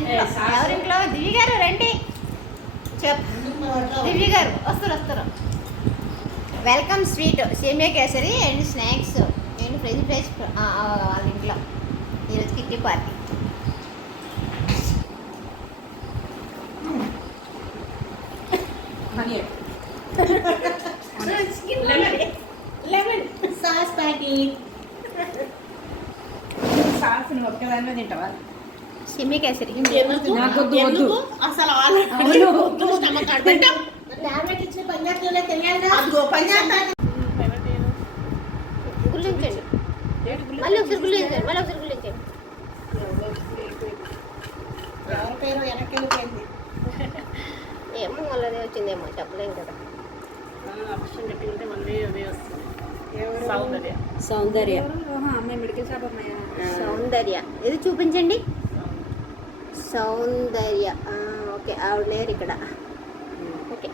ఇంట్లో. ఎవరింట్లో దివ్య గారు రండి. చెప్ దివ్య గారు వస్తారు వస్తారు. Welcome sweet semiya kesari and snacks and French fries వాళ్ళ ఇంట్లో. ఈరోజు kitty party. Lemon. Sauce packet. Sauce ఒక్కదాన్నే తింటావా? కేసరి. అసలు గుర్తించండి. మళ్ళీ ఒకసారి గుర్తించండి మళ్ళీ ఒకసారి గుర్తించండి. ఎవరి పేరు వెనక్కి వెళ్ళిపోయింది ఏమో వాళ్ళదే వచ్చిందేమో చెప్పలేం కదా. సౌందర్య. సౌందర్య. అమ్మాయి మెడికల్ షాప్ అమ్మాయి? సౌందర్య. ఇది చూపించండి. సౌందర్య. ఓకే ఆవిడ లేరు ఇక్కడ. ఓకే.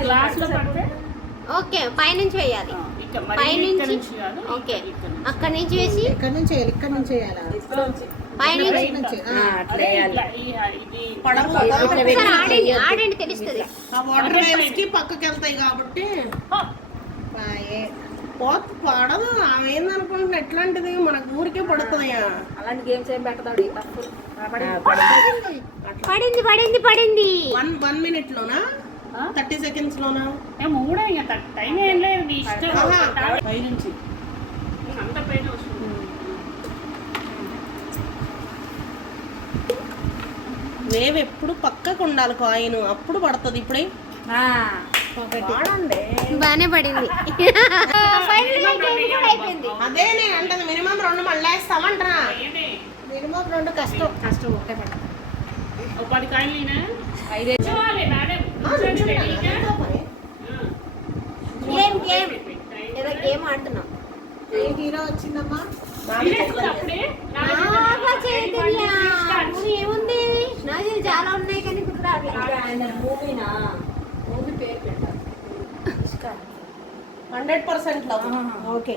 గ్లాస్లో పడితే? ఓకే పైనుంచి వేయాలి. పైనుంచి ఓకే. అక్కడి నుంచి వేసి ఇక్కడ నుంచి చేయాలి ఇక్కడ నుంచి. చేయాలా పైనుంచి నుంచి. ఆ, అట్లా వేయాలి. పొడవు ఒకసారి ఆడండి ఆడండి తెలుస్తుంది. పక్కకి వెళ్తాయి కాబట్టి. పోత పడదు. ఆమె ఏందనుకుంటున్నా ఎట్లాంటిది? మనకు ఊరికే పడుతుంది అలాంటి గేమ్స్ ఏం పెట్టదాడు పడింది. పడింది. పడింది వన్ వన్ మినిట్ లోనా థర్టీ సెకండ్స్ లోనా మూడే టైం ఏం లేదు. ఇష్టం. ఆహా. పైనుంచి. అంత పైన వస్తుంది. వేవ్ ఎప్పుడు పక్కకు ఉండాలి కాయిన్. అప్పుడు పడుతుంది ఇప్పుడే. బాగానే పడింది. అదే నేను అంటది మినిమం రెండు మళ్ళీ వేస్తామంటరా ఏంటి? మినిమం రెండు కష్టం. కష్టం ఒకటే ఒక పది కాయలు. Game game. ఏదో గేమ్ ఆడుతున్నాం. ఏ హీరో వచ్చిందమ్మా? ఏముంది? నాది చాలా ఉన్నాయి కానీ గుర్తు రావట్లేదు. ఆయన మూవీనా? Hundred percent love. Okay.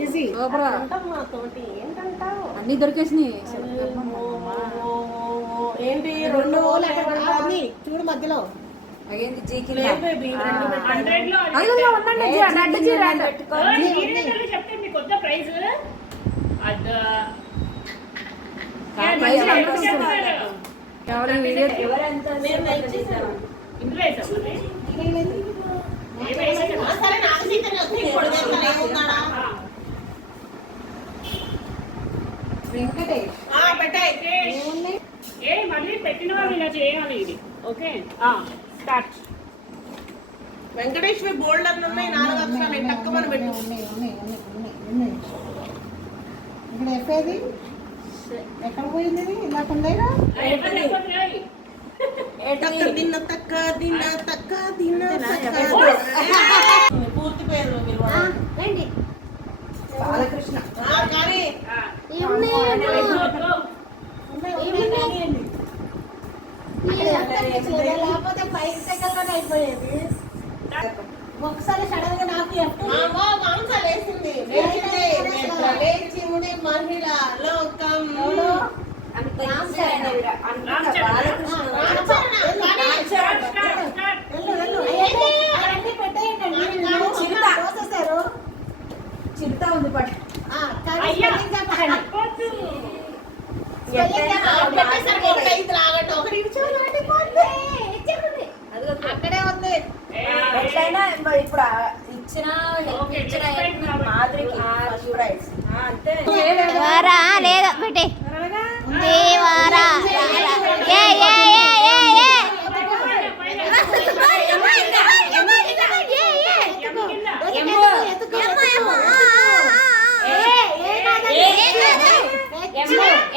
Easy. Super. అంటమ్మా తోటి ఏంటంటావు? అన్ని దొరికేసినాయి. ఏంటి? రెండు చూడు మధ్యలో. అదేంటి? జీకి. హండ్రెడ్లో ఉండండి జీ, జీ రాండి. చెప్తే మీకు నేను ఇచ్చేసాను. ఇందులో. ఏం మళ్ళీ పెట్టిన వాళ్ళు ఇలా చేయాలి ఇది? ఓకే. స్టార్ట్. వెంకటేష్ బోల్డ్ అన్న ఉన్నాయి నాలుగు అక్షరాలు టక్కమని పెట్టు. ఇక్కడ ఎక్కడ పోయింది? ఇలా ఉండేగా తక్క దిన్న తక్క. పూర్తి పేరు. రండి బాలకృష్ణ. ఆ, కానీ ఏమున్నాయి లేకపోతే పైకి సెకండ్ అయిపోయేది. ఒకసారి సడన్గా నాకు వేసింది లేచింది. మహిళ. లోకం. బాలకృష్ణ చిరుత. ఉంది పట్టు. అక్కడే ఉంది. ఎట్లయినా ఇప్పుడు ఇచ్చిన ఇచ్చిన. మాదిరికి ఫస్ట్ ప్రైజ్. అంతే. వారా లేదా పెట్టే దేవారా ఏ ఏ ఏ ఏ ఏ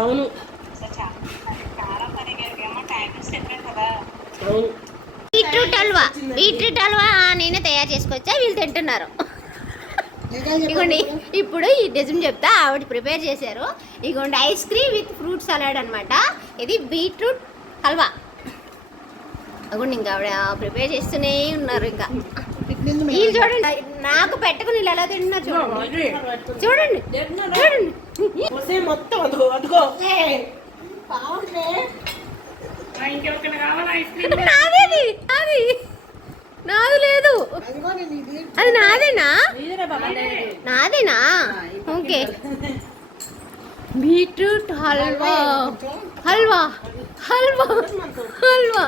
అవును. అవును. బీట్రూట్ హల్వా. బీట్రూట్ హల్వా నేనే తయారు చేసుకొచ్చా వీళ్ళు తింటున్నారు. ఇగోండి ఇప్పుడు ఈ నిజం చెప్తా ఆవిడ ప్రిపేర్ చేశారు. ఇగోండి ice cream with fruit salad అనమాట ఇది బీట్రూట్ హల్వా. అగోండి ఇంకా ఆవిడ ప్రిపేర్ చేస్తూనే ఉన్నారు ఇంకా. వీళ్ళు చూడండి. నాకు పెట్టుకుని వీళ్ళు ఎలా తింటున్నారు చూడండి. చూడండి. చూడండి. మొత్తం అదిగో అదిగో. బాగుంది. ఇంకొకటి కావాలా? Ice cream? నాదేది నాది నాది. లేదు. అది నాదేనా? నాదేనా? ఓకే. బీట్రూట్ హల్వా. హల్వా. హల్వా. హల్వా.